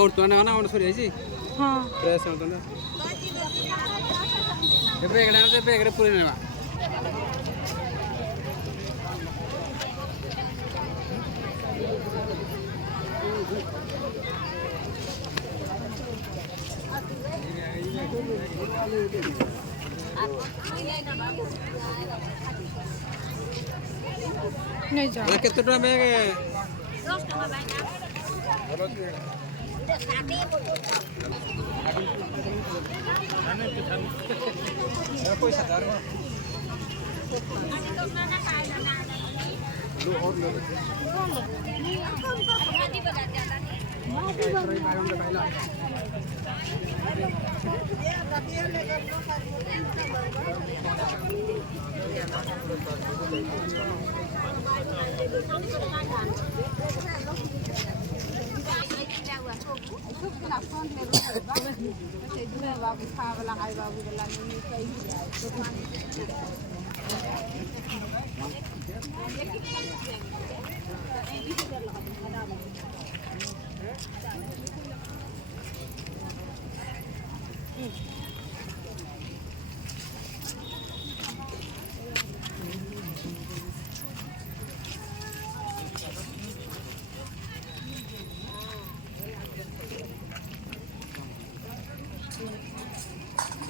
और तो ना और सॉरी जी हां फ्रेश होता ना ये बेगड़े पूरी नेवा नहीं जा केते टका बैग 10 টাকা ভাই না पैसा दर लो और लो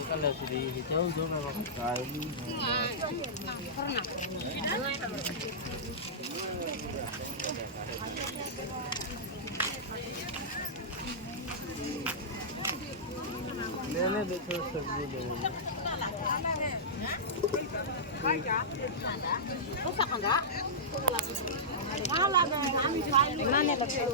kalau sudah jauh juga pakai ini ले देखो सब्जी ले Rusak enggak? Malah dong, mana betul?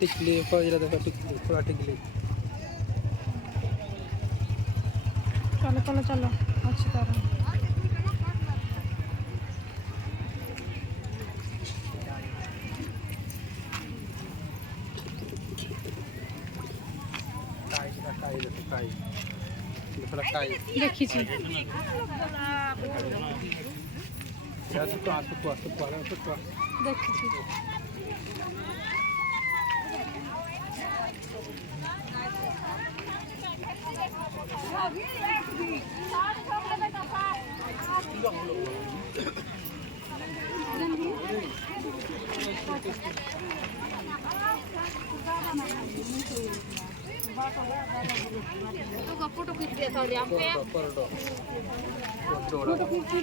टिकली फौजरा देखो टिकली थोड़ा टिकली चलो चलो चलो अच्छी तरह देखी छी देखी छी तो फोटो खींच दिया था यहाँ पे फोटो खींच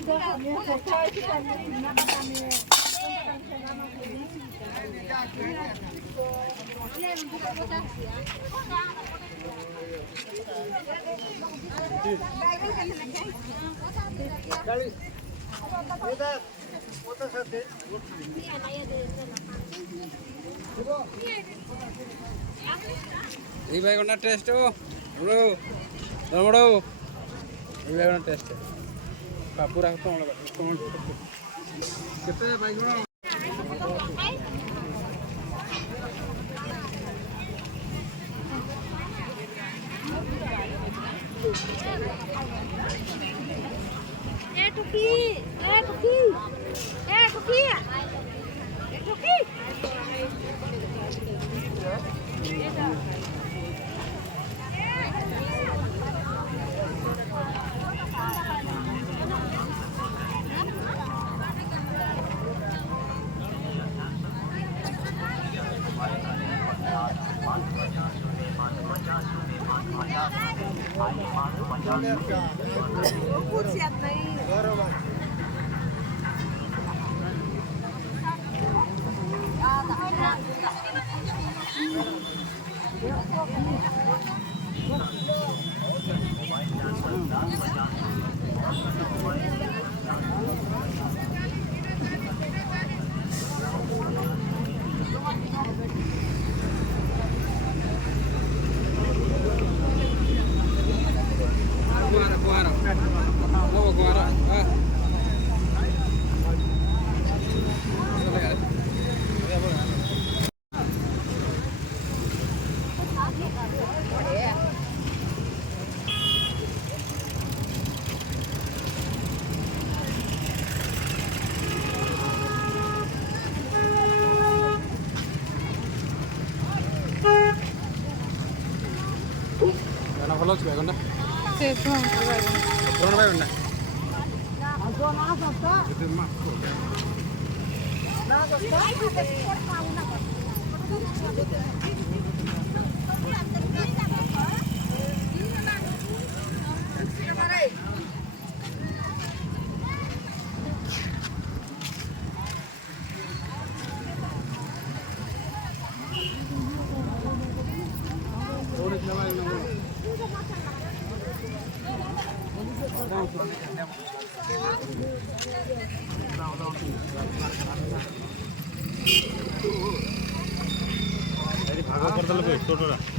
ये भाई कोना टेस्ट हो ब्रो बड़ो ये भाई कोना टेस्ट है पूरा कौन कितने भाई कोना टुकी Kuara. Mau kuara. Ah. ଭଲ ଅଛି ବାଇଗଣଟା ସେ ଭୟଙ୍କର ବାଇଗଣ। ପୁରଣ ବାଇଗଣଟା ଭାଗ କରିଦେଲେ ଛୋଟଟା